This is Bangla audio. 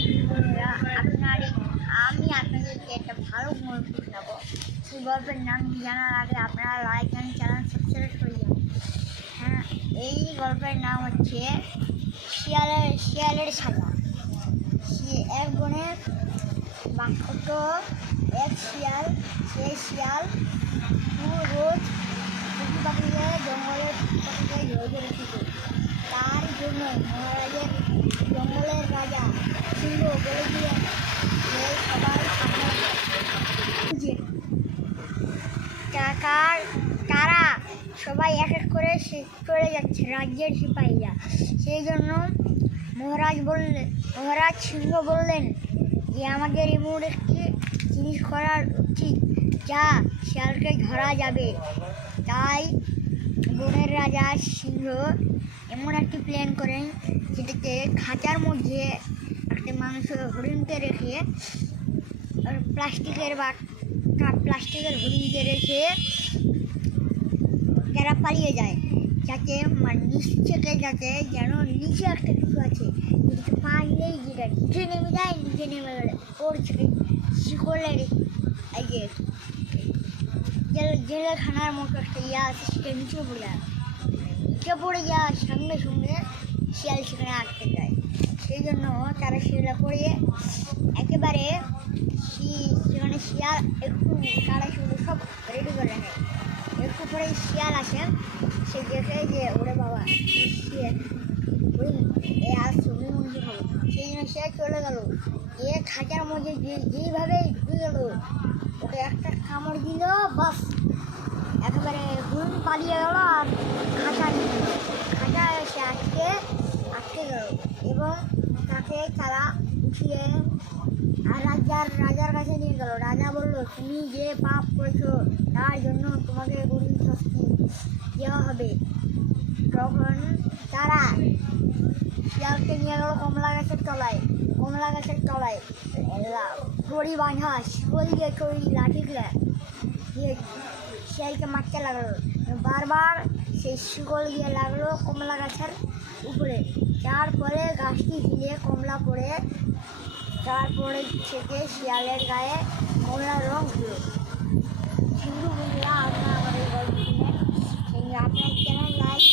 হাই বন্ধুরা, আমি আপনাদেরকে একটা ভালো গল্প শোনাবো। সেই গল্পের নাম জানার আগে আপনারা লাইক অ্যান্ড চ্যানেল সাবস্ক্রাইব করে যান। হ্যাঁ, এই গল্পের নাম হচ্ছে শিয়ালের সাজা। এক বনে বাস করতো এক শিয়াল। সেই শিয়াল রোজ পশু পাখিকে জঙ্গলের পাখিকে ধরে ধরে খেত। তার জন্য জঙ্গলের রাজা সিংহ বলে দিলেন যে তারা সবাই এক এক করে চলে যাচ্ছে রাজ্যের সিপাহীরা। সেই জন্য মহারাজ সিংহ বললেন যে আমাদের এমন একটি জিনিস করার উচিত যা শিয়ালকে ধরা যাবে। তাই বনের রাজা সিংহ এমন একটি প্ল্যান করেন যেটাকে খাঁচার মধ্যে একটা হরিণকে রেখে প্লাস্টিকের হরিণকে রেখে তারা পালিয়ে যায়, যাতে নিচ থেকে যেন নিচে একটা কিছু আছে, যেটাকে পা নিলেই যেটা নিচে নেমে যায়, নিচে নেমে গেলে ওর শিকলের এই যে জেলখানার মতো একটা আছে, সেটা নিচে পড়ে যাওয়ার সঙ্গে সঙ্গে শিয়াল সেখানে আটকে যায়। সেই জন্য তারা সেটা করে একেবারে সেখানে শিয়াল একটু তারা সেগুলো সব রেডি করে নেয়। একটু পরে শিয়াল আসে, সে দেখে যে ওরে বাবা সেই জন্য সে চলে গেল। এ খাঁচার মধ্যে যেইভাবে ঢুকে গেল, ওকে একটা কামড় দিল, বাস একেবারে হরিণ পালিয়ে গেল। আর খাঁচা সে আটকে গেল এবং তারা উঠিয়ে আর রাজার কাছে নিয়ে গেল। রাজা বলল, তুমি যে পাপ করেছো তার জন্য তোমাকে কঠিন শাস্তি দেওয়া হবে। তখন তারা শিয়ালকে নিয়ে গেল কমলা গাছের তলায় দড়ি বাঁধা শিকল দিয়ে তৈরি লাঠি দিয়ে শিয়ালকে মারতে লাগলো। বারবার সেই শিকল দিয়ে লাগলো কমলা গাছের উপরে। তারপরে গাছটি হিলে কমলা পড়ে, তারপরে থেকে শিয়ালের গায়ে কমলার রং হলো। হিন্দু বন্ধুরা, আপনারা আমাদের গল্প শুনেন। আপনার চ্যানেল লাইক